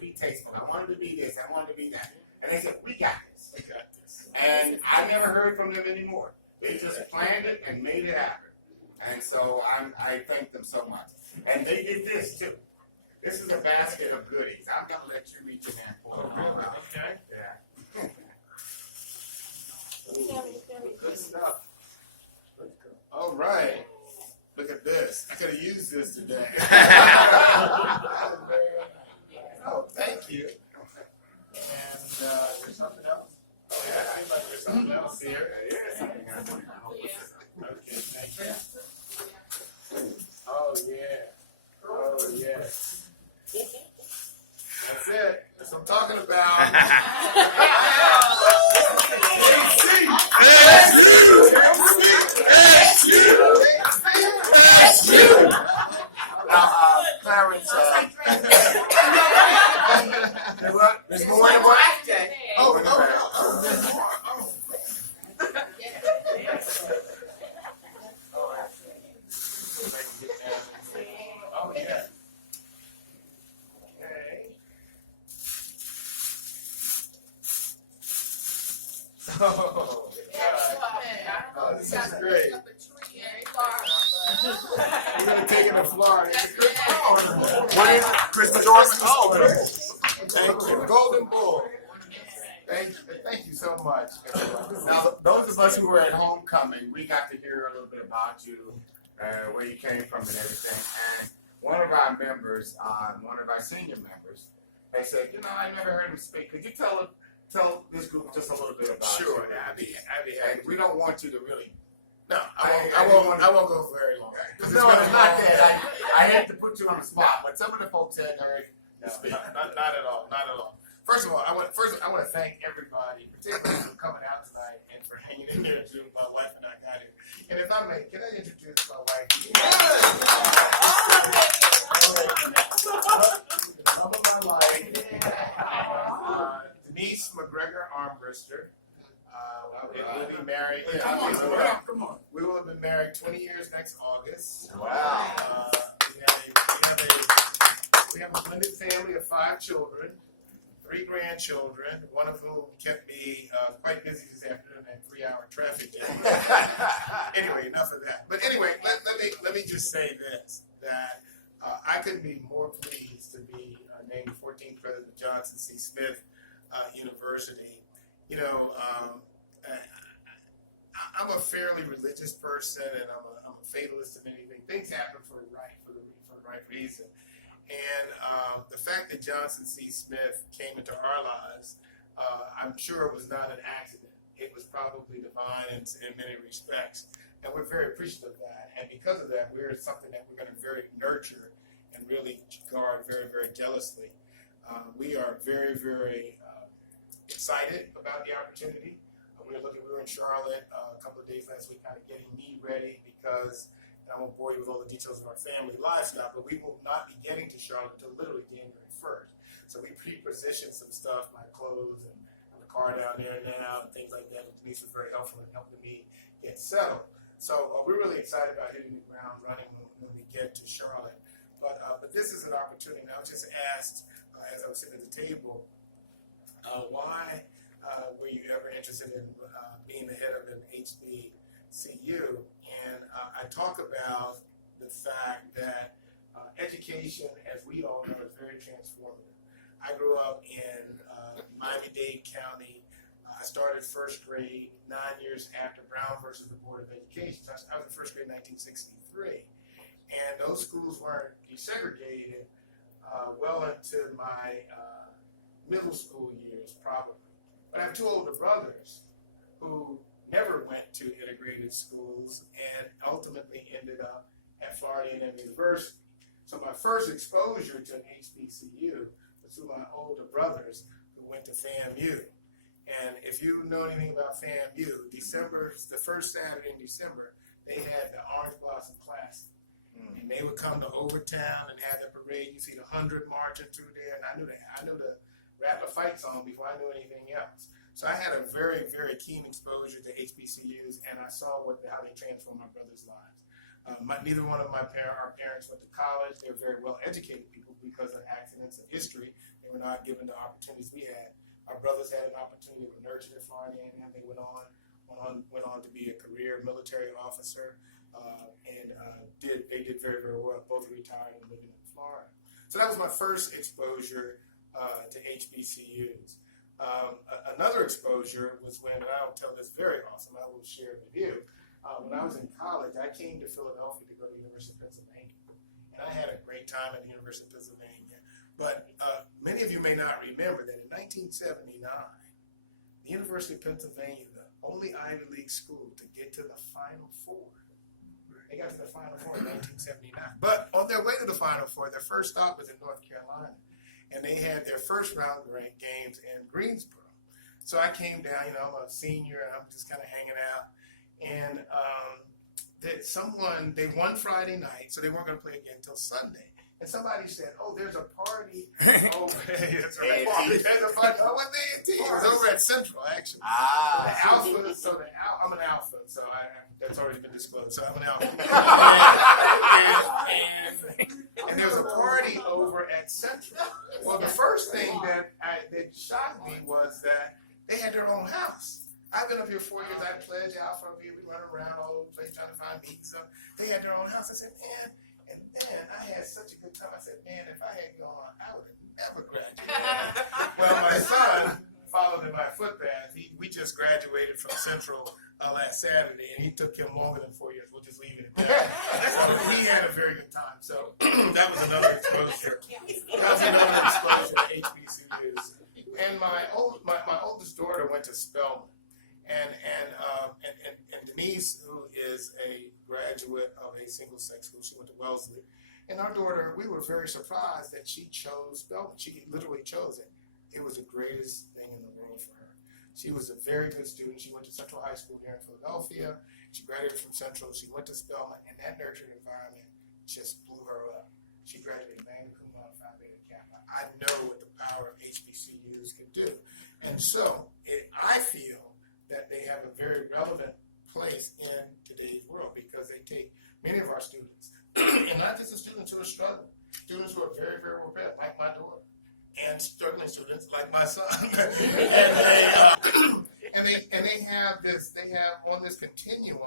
be tasteful. I wanted to be this. I wanted to be that. And they said, we got this. We got this. And I never heard from them anymore. They just planned it and made it happen. And so I thank them so much. And they did this too. This is a basket of goodies. I'm going to let you read your man for it. Okay. Yeah. Good stuff. All right. Look at this. I could have used this today. Oh, thank you. And there's something else? Oh, yeah, it seems like there's something else here. Okay, thank you. Oh, yeah. Oh, yes. That's it. That's what I'm talking about. Clarence, there's more than one. Oh, there's more. Oh, yeah. Okay. Oh, this is great. We're going to take it to Florida. What is it? Christmas ornament? Oh, Thank you. Golden Bull. Thank you so much. now, those of us who were at homecoming, we got to hear a little bit about you, where you came from and everything. And one of our members, one of our senior members, they said, I never heard him speak. Could you tell this group just a little bit about you? Sure, I'd be happy. And we don't want you to really. No, I won't go very long. No, it's not that. I hate to put you on the spot, but some of the folks had heard you speak. Not at all. Not at all. First of all, I want to thank everybody, particularly for coming out tonight and for hanging in there until my wife and I got here. And if I may, can I introduce my wife? Love of my life, Denise McGregor Armbruster. We'll be married. Come on. We will have been married 20 years next August. Wow. We have a blended family of 5 children, 3 grandchildren, one of whom kept me quite busy this afternoon at 3-hour traffic jam. Anyway, enough of that. But anyway, let me just say this, that I couldn't be more pleased to be named 14th president of Johnson C. Smith University. I'm a fairly religious person, and I'm a fatalist in anything. Things happen for the right reason. And the fact that Johnson C. Smith came into our lives, I'm sure it was not an accident. It was probably divine in many respects. And we're very appreciative of that. And because of that, we're something that we're going to very nurture and really guard very, very jealously. We are very, very excited about the opportunity. We were in Charlotte a couple of days last week, kind of getting me ready because, and I won't bore you with all the details of our family lifestyle, but we will not be getting to Charlotte until literally January 1st. So we pre-positioned some stuff, my clothes and the car down there now, and things like that. And Denise was very helpful in helping me get settled. So we're really excited about hitting the ground running when we get to Charlotte. But this is an opportunity. And I was just asked, as I was sitting at the table, why were you ever interested in being the head of an HBCU? And I talk about the fact that education, as we all know, is very transformative. I grew up in Miami-Dade County. I started first grade 9 years after Brown versus the Board of Education. So I was in first grade in 1963. And those schools weren't desegregated well into my middle school years, probably. But I have 2 older brothers who never went to integrated schools and ultimately ended up at Florida A&M University. So my first exposure to an HBCU was through my older brothers who went to FAMU. And if you know anything about FAMU, the first Saturday in December, they had the Orange Blossom Classic. And they would come to Overtown and have the parade. You see the 100 marching through there, and I knew the rap a fight song before I knew anything else. So I had a very, very keen exposure to HBCUs, and I saw how they transformed my brothers' lives. Neither one of our parents went to college. They were very well educated people because of accidents and history. They were not given the opportunities we had. Our brothers had an opportunity to nurture at Florida A&M. They went on to be a career military officer, and they did very, very well. Both retired and living in Florida. So that was my first exposure to HBCUs. Another exposure was when, and I'll tell this very awesome, I will share it with you. When I was in college, I came to Philadelphia to go to the University of Pennsylvania. And I had a great time at the University of Pennsylvania. But many of you may not remember that in 1979, the University of Pennsylvania, the only Ivy League school to get to the Final Four. They got to the Final Four in 1979. But on their way to the Final Four, their first stop was in North Carolina. And they had their first round ranked games in Greensboro. So I came down, I'm a senior, and I'm just kind of hanging out. And they won Friday night, so they weren't going to play again until Sunday. And somebody said, "Oh, there's a party over There's a party over there. It was over at Central, actually. The Alpha. I'm an Alpha, so that's already been disclosed. So I'm an Alpha. and there's a party over at Central. Well, the first thing that shocked me was that they had their own house. I've been up here 4 years. I pledged Alpha up here. We run around all over the place trying to find meetings. They had their own house. I said, man. And then I had such a good time. I said, man, if I had gone, I would have never graduated. Well, my son followed in my footpath. We just graduated from Central last Saturday, and he took him longer than 4 years. We'll just leave it at that. So he had a very good time. So that was another exposure. To HBCUs. And my oldest daughter went to Spelman. And Denise, who is a graduate of a single-sex school, she went to Wellesley. And our daughter, we were very surprised that she chose Spelman. She literally chose it. It was the greatest thing in the world for her. She was a very good student. She went to Central High School here in Philadelphia. She graduated from Central. She went to Spelman, and that nurturing environment just blew her up. She graduated magna cum laude, Phi Beta Kappa. I know what the power of HBCUs can do. And so I feel that they have a very relevant place in today's world because they take many of our students, and not just the students who are struggling, students who are very, very well read, like my daughter, and struggling students like my son, and they have on this continuum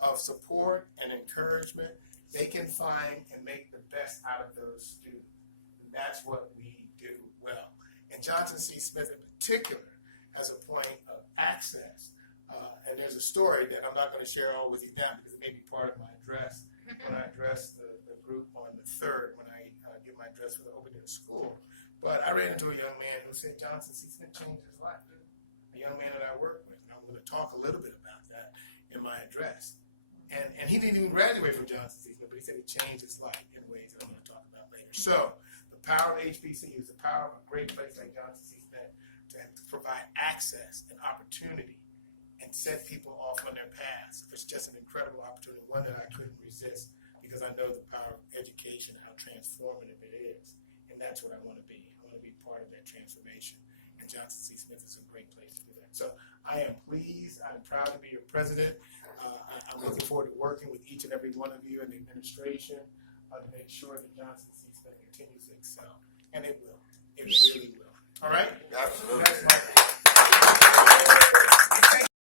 of support and encouragement, they can find and make the best out of those students, and that's what we do well. And Johnson C. Smith in particular has a point of access. And there's a story that I'm not going to share all with you now because it may be part of my address when I address the group on the 3rd when I give my address for the opening of the school. But I ran into a young man who said Johnson C. Smith changed his life. A young man that I work with. And I'm going to talk a little bit about that in my address. And he didn't even graduate from Johnson C. Smith, but he said it changed his life in ways that I'm going to talk about later. So the power of HBCUs, the power of a great place like Johnson C. Smith to provide access and opportunity and set people off on their paths. It's just an incredible opportunity, one that I couldn't resist because I know the power of education, how transformative it is. And that's what I want to be. I want to be part of that transformation. And Johnson C. Smith is a great place to do that. So I am pleased. I'm proud to be your president. I'm looking forward to working with each and every one of you in the administration to make sure that Johnson C. Smith continues to excel. And it will. It really will. All right? Absolutely. That's my